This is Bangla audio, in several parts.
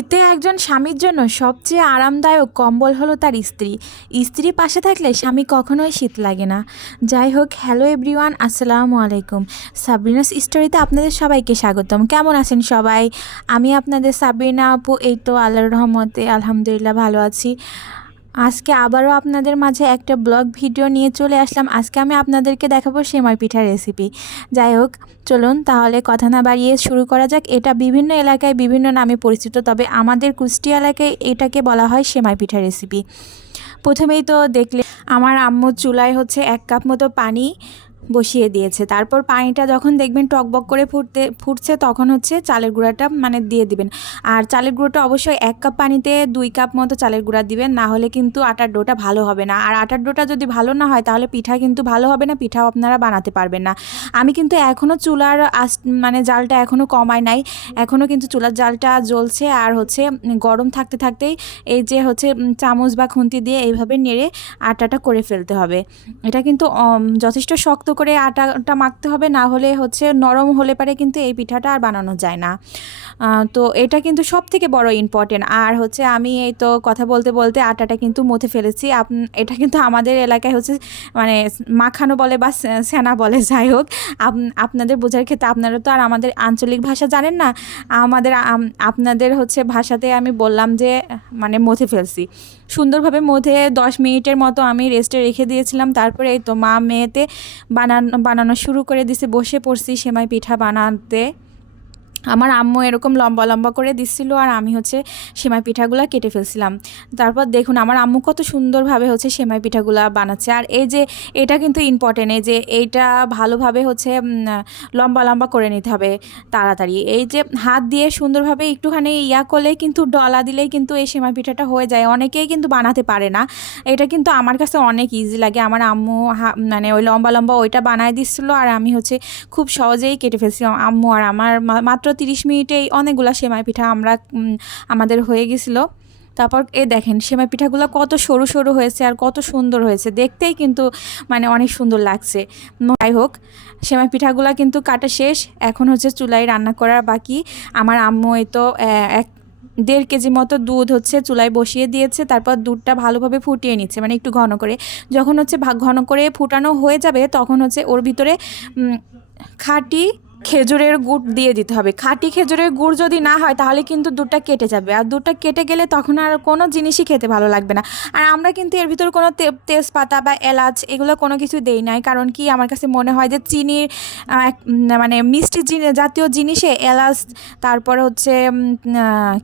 শীতে একজন স্বামীর জন্য সবচেয়ে আরামদায়ক কম্বল হলো তার স্ত্রী। স্ত্রী পাশে থাকলে স্বামী কখনোই শীত লাগে না। যাই হোক হ্যালো এভরিওয়ান আসসালামু আলাইকুম। সাবরিনাস স্টোরিতে আপনাদের সবাইকে স্বাগতম। কেমন আছেন সবাই? আমি আপনাদের সাবরিনা আপু, এই তো আল্লাহর রহমতে আলহামদুলিল্লাহ ভালো আছি। আজকে আবারও আপনাদের মাঝে একটা ব্লগ ভিডিও নিয়ে চলে আসলাম। আজকে আমি আপনাদেরকে দেখাবো সেমাই পিঠার রেসিপি যাই হোক, চলুন তাহলে কথা না বাড়িয়ে শুরু করা যাক। এটা বিভিন্ন এলাকায় বিভিন্ন নামে পরিচিত, তবে আমাদের কুষ্টি এলাকায় এটাকে বলা হয় সেমাই পিঠা রেসিপি প্রথমেই তো দেখলে, আমার আম্মুর চুলায় হচ্ছে এক কাপ মতো পানি বসিয়ে দিয়েছে। তারপর পানিটা যখন দেখবেন টকবক করে ফুটতে, ফুটছে তখন হচ্ছে চালের গুঁড়াটা মানে দিয়ে দিবেন। আর চালের গুঁড়োটা অবশ্যই এক কাপ পানিতে দুই কাপ মতো চালের গুঁড়া দিবেন, না হলে কিন্তু আটার ডোটা ভালো হবে না। আর আটার ডোটা যদি ভালো না হয় তাহলে পিঠা কিন্তু ভালো হবে না, পিঠাও আপনারা বানাতে পারবেন না। আমি কিন্তু এখনও চুলার আস মানে জালটা এখনও কমায় নাই। এখনও কিন্তু চুলার জালটা জ্বলছে আর হচ্ছে গরম থাকতে থাকতেই এই যে হচ্ছে চামচ বা খুন্তি দিয়ে এইভাবে নেড়ে আটাটা করে ফেলতে হবে। এটা কিন্তু যথেষ্ট শক্ত করে আটাটা মাখতে হবে, না হলে হচ্ছে নরম হলে পারে কিন্তু এই পিঠাটা আর বানানো যায় না। তো এটা কিন্তু সব থেকে বড় ইম্পর্টেন্ট আর হচ্ছে আমি এই তো কথা বলতে বলতে আটাটা কিন্তু মথে ফেলেছি। এটা কিন্তু আমাদের এলাকায় হচ্ছে মানে মাখানো বলে বা সেনা বলে, যাই হোক। আপ- আপনাদের বোঝার ক্ষেত্রে আপনারা তো আর আমাদের আঞ্চলিক ভাষা জানেন না। আমাদের আপনাদের হচ্ছে ভাষাতে আমি বললাম যে মানে মথে ফেলছি। সুন্দরভাবে মধ্যে দশ মিনিটের মতো আমি রেস্টে রেখে দিয়েছিলাম। তারপরে এই তো মা মেয়েতে বানানো বানানো শুরু করে দিছে বসে পড়ছি সেমাই পিঠা বানাতে। আমার আম্মু এরকম লম্বা লম্বা করে দিচ্ছিল আর আমি হচ্ছে সেমাই পিঠাগুলো কেটে ফেলছিলাম। তারপর দেখুন আমার আম্মু কত সুন্দরভাবে হচ্ছে সেমাই পিঠাগুলো বানাচ্ছে। আর এই যে এটা কিন্তু ইম্পর্টেন্ট এই যে এইটা ভালোভাবে হচ্ছে লম্বা লম্বা করে নিতে হবে তাড়াতাড়ি। এই যে হাত দিয়ে সুন্দরভাবে একটুখানি ইয়া করলেই কিন্তু, ডলা দিলেই কিন্তু এই সেমাই পিঠাটা হয়ে যায়। অনেকেই কিন্তু বানাতে পারে না। এটা কিন্তু আমার কাছে অনেক ইজি লাগে। আমার আম্মু মানে ওই লম্বা লম্বা ওইটা বানায় দিচ্ছিল আর আমি হচ্ছে খুব সহজেই কেটে ফেলছিলাম আম্মু আর আমার মাত্র তিরিশ মিনিটেই অনেকগুলো সেমাই পিঠা আমরা আমাদের হয়ে গেছিল। তারপর এ দেখেন, সেমাই পিঠাগুলো কত সরু সরু হয়েছে আর কত সুন্দর হয়েছে। দেখতেই কিন্তু মানে অনেক সুন্দর লাগছে। যাই হোক, সেমাই পিঠাগুলো কিন্তু কাটা শেষ। এখন হচ্ছে চুলায় রান্না করার বাকি। আমার আম্মু এই তো এক, দেড় কেজি মতো দুধ হচ্ছে চুলায় বসিয়ে দিয়েছে। তারপর দুধটা ভালোভাবে ফুটিয়ে নিচ্ছে মানে একটু ঘন করে। যখন হচ্ছে ঘন করে ফুটানো হয়ে যাবে, তখন হচ্ছে ওর ভিতরে খাঁটি খেজুরের গুড় দিয়ে দিতে হবে। খাঁটি খেজুরের গুড় যদি না হয়, তাহলে কিন্তু দুধটা কেটে যাবে। আর দুধটা কেটে গেলে তখন আর কোনো জিনিসই খেতে ভালো লাগবে না। আর আমরা কিন্তু এর ভিতর কোনো তেজপাতা বা এলাচ এগুলো কোনো কিছু দেই নাই। কারণ কি, আমার কাছে মনে হয় যে চিনির মানে মিষ্টি জাতীয় জিনিসে এলাচ, তারপরে হচ্ছে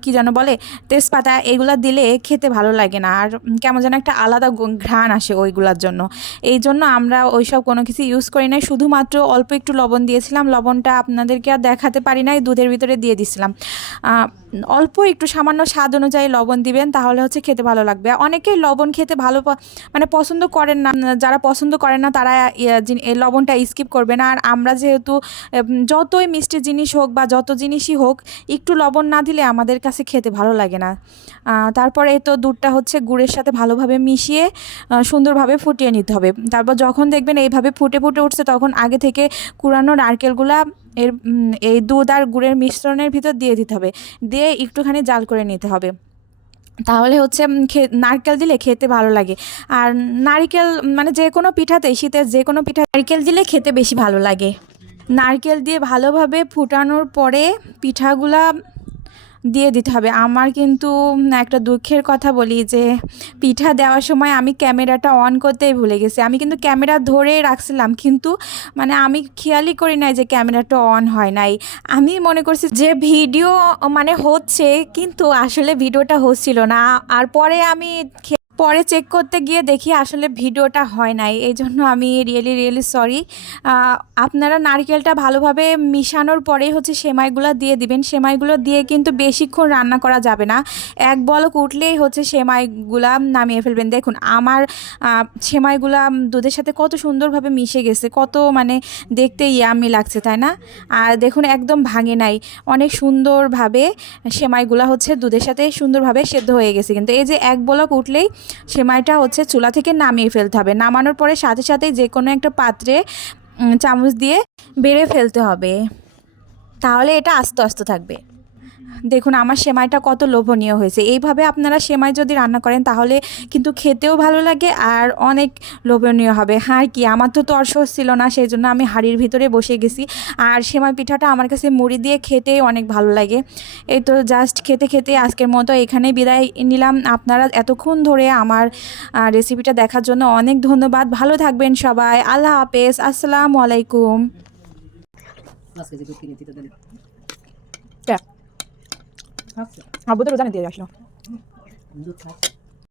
কি যেন বলে, তেজপাতা এগুলো দিলে খেতে ভালো লাগে না। আর কেমন যেন একটা আলাদা ঘ্রাণ আসে ওইগুলোর জন্য। এই জন্য আমরা ওইসব কোনো কিছু ইউজ করি নাই। শুধুমাত্র অল্প একটু লবণ দিয়েছিলাম। লবণটা আপনাদেরকে আর দেখাতে পারি নাই, দুধের ভিতরে দিয়ে দিছিলাম। অল্প একটু সামান্য স্বাদ অনুযায়ী লবণ দিবেন, তাহলে হচ্ছে খেতে ভালো লাগবে। অনেকেই লবণ খেতে ভালো মানে পছন্দ করেন না, যারা পছন্দ করেন না, তারা লবণটা স্কিপ করবেন। আর আমরা যেহেতু যতই মিষ্টি জিনিস হোক বা যত জিনিসই হোক, একটু লবণ না দিলে আমাদের কাছে খেতে ভালো লাগে না। তারপরে তো দুধটা হচ্ছে গুড়ের সাথে ভালোভাবে মিশিয়ে সুন্দরভাবে ফুটিয়ে নিতে হবে। তারপর যখন দেখবেন এইভাবে ফুটে ফুটে উঠছে, তখন আগে থেকে কুড়ানো নারকেলগুলা এর এই দুধ আর গুড়ের মিশ্রণের ভিতর দিয়ে দিতে হবে। দিয়ে একটুখানি জাল করে নিতে হবে। তাহলে হচ্ছে নারকেল দিলে খেতে ভালো লাগে। আর নারকেল মানে যে কোনো পিঠাতে শীতের যে কোনো পিঠা, নারকেল দিলে খেতে বেশি ভালো লাগে। নারকেল দিয়ে ভালোভাবে ফুটানোর পরে পিঠাগুলা দিয়ে দিতে হবে। আমার কিন্তু একটা দুঃখের কথা বলি যে, পিঠা দেওয়ার সময় আমি ক্যামেরাটা অন করতেই ভুলে গেছি। আমি কিন্তু ক্যামেরা ধরে রাখছিলাম, কিন্তু মানে আমি খেয়ালই করি নাই যে ক্যামেরাটা অন হয় নাই। আমি মনে করছি যে, ভিডিও মানে হচ্ছে, কিন্তু আসলে ভিডিওটা হচ্ছিল না। আর পরে আমি পরে চেক করতে গিয়ে দেখি আসলে ভিডিওটা হয় নাই। এই জন্য আমি রিয়েলি রিয়েলি সরি আপনারা নারকেলটা ভালোভাবে মিশানোর পরেই হচ্ছে সেমাইগুলো দিয়ে দিবেন। সেমাইগুলো দিয়ে কিন্তু বেশিক্ষণ রান্না করা যাবে না। এক বলক উঠলেই হচ্ছে সেমাইগুলা নামিয়ে ফেলবেন। দেখুন, আমার সেমাইগুলা দুধের সাথে কত সুন্দরভাবে মিশে গেছে। কত মানে দেখতে ইয়ামি লাগছে, তাই না? আর দেখুন, একদম ভাঙে নাই। অনেক সুন্দরভাবে সেমাইগুলা হচ্ছে দুধের সাথে সুন্দরভাবে সেদ্ধ হয়ে গেছে। কিন্তু এই যে এক বলক উঠলেই সেমাইটা হচ্ছে চুলা থেকে নামিয়ে ফেলতে হবে। নামানোর পরে সাথে সাথে যে কোনো একটা পাত্রে চামচ দিয়ে বেড়ে ফেলতে হবে। তাহলে এটা আস্তে আস্তে থাকবে। দেখুন, আমার সেমাইটা কত লোভনীয় হয়েছে। এইভাবে আপনারা সেমাই যদি রান্না করেন, তাহলে কিন্তু খেতেও ভালো লাগে আর অনেক লোভনীয় হবে। হ্যাঁ কি আমার তো তরসস ছিল না সেই জন্য আমি হাঁড়ির ভিতরে বসে গেছি। আর সেমাই পিঠাটা আমার কাছে মুড়ি দিয়ে খেতেই অনেক ভালো লাগে। এই তো জাস্ট খেতে খেতে আজকের মতো এখানেই বিদায় নিলাম। আপনারা এতক্ষণ ধরে আমার রেসিপিটা দেখার জন্য অনেক ধন্যবাদ। ভালো থাকবেন সবাই। আল্লাহ হাফেজ। আসসালামু আলাইকুম। পাঁচ কেজি দুধ কিনে দিতে দিলে আবু তো রোজা নিতে আসলো